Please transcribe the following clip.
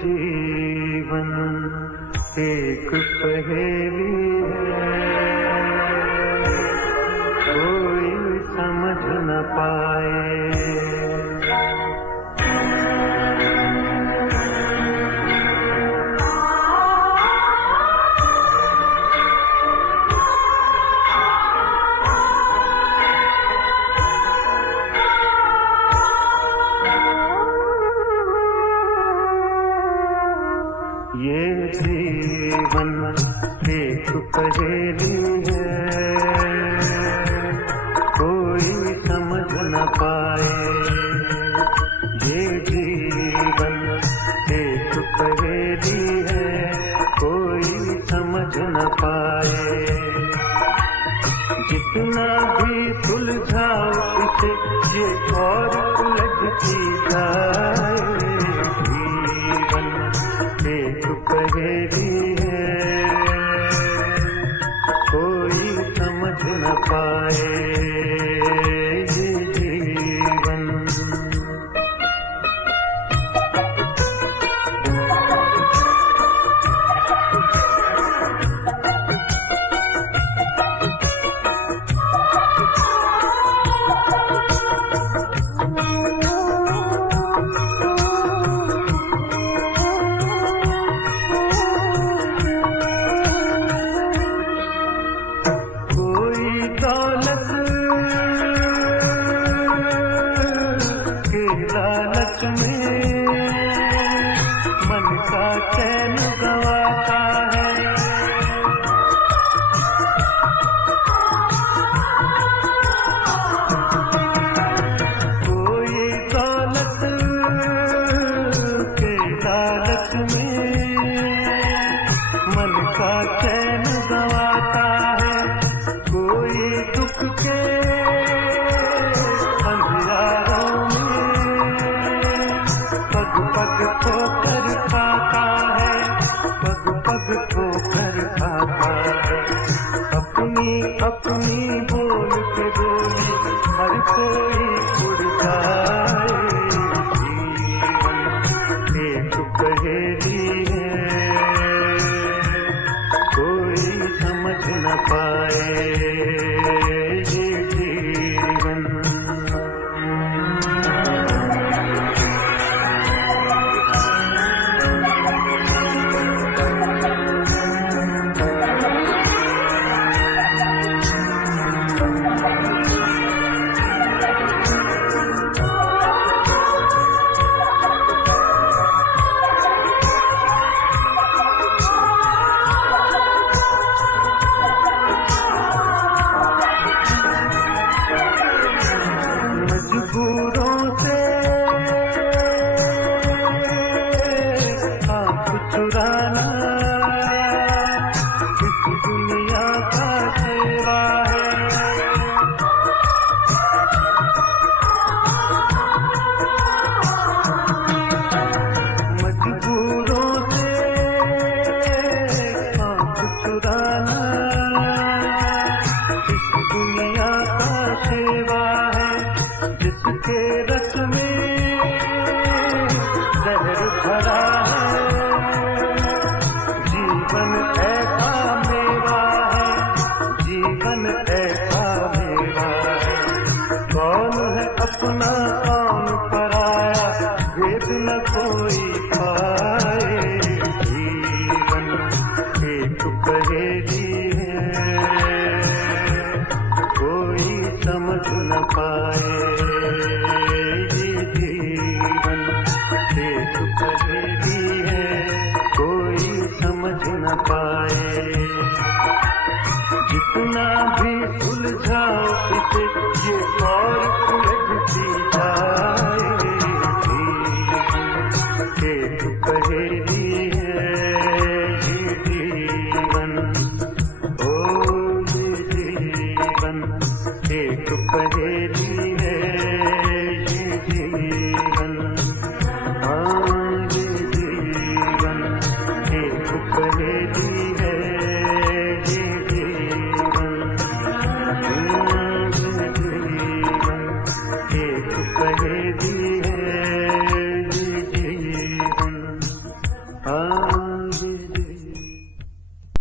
जीवन एक पहेली है, कोई समझ न पाए। ये जीवन एक पहेली है, कोई समझ न पाए। ये जीवन एक पहेली है, कोई समझ न पाए। जितना भी सुलझाओ इसे ये और उलझती जाए। जीवन एक पहेली है, कोई समझ न पाए। ये जीवन लालच में मन का चैन गवाता है। कोई दौलत के लालच में मन का चैन गवाता है। कोई दुख के पग ठोकर खाता है, पग ठोकर खाता है। अपनी अपनी बोल के बोली हर कोई उड़ जाए। जीवन एक पहेली है, कोई समझ न पाए। ये जीवन मजबूरों से आँख चुराना इस दुनिया का सेवा है। मजबूरों से आँख चुराना इस दुनिया का सेवा है। जिसके रस में जहर भरा है, जीवन ऐसा मेवा है। जीवन ऐसा मेवा है। कौन है अपना कौन पराया, भेद न कोई पाए। जीवन एक पहेली है, कोई समझ न पाए। ये जीवन एक पहेली है, कोई समझ न पाए। जितना भी सुलझाओ इसे ये और उलझती जाए। जीवन एक पहेली है, ये जीवन ओ ये जीवन एक पहेली है। ये जीवन हाँ ये जीवन एक पहेली है। ये जीवन ये जीवन एक पहेली है। ये जीवन हाँ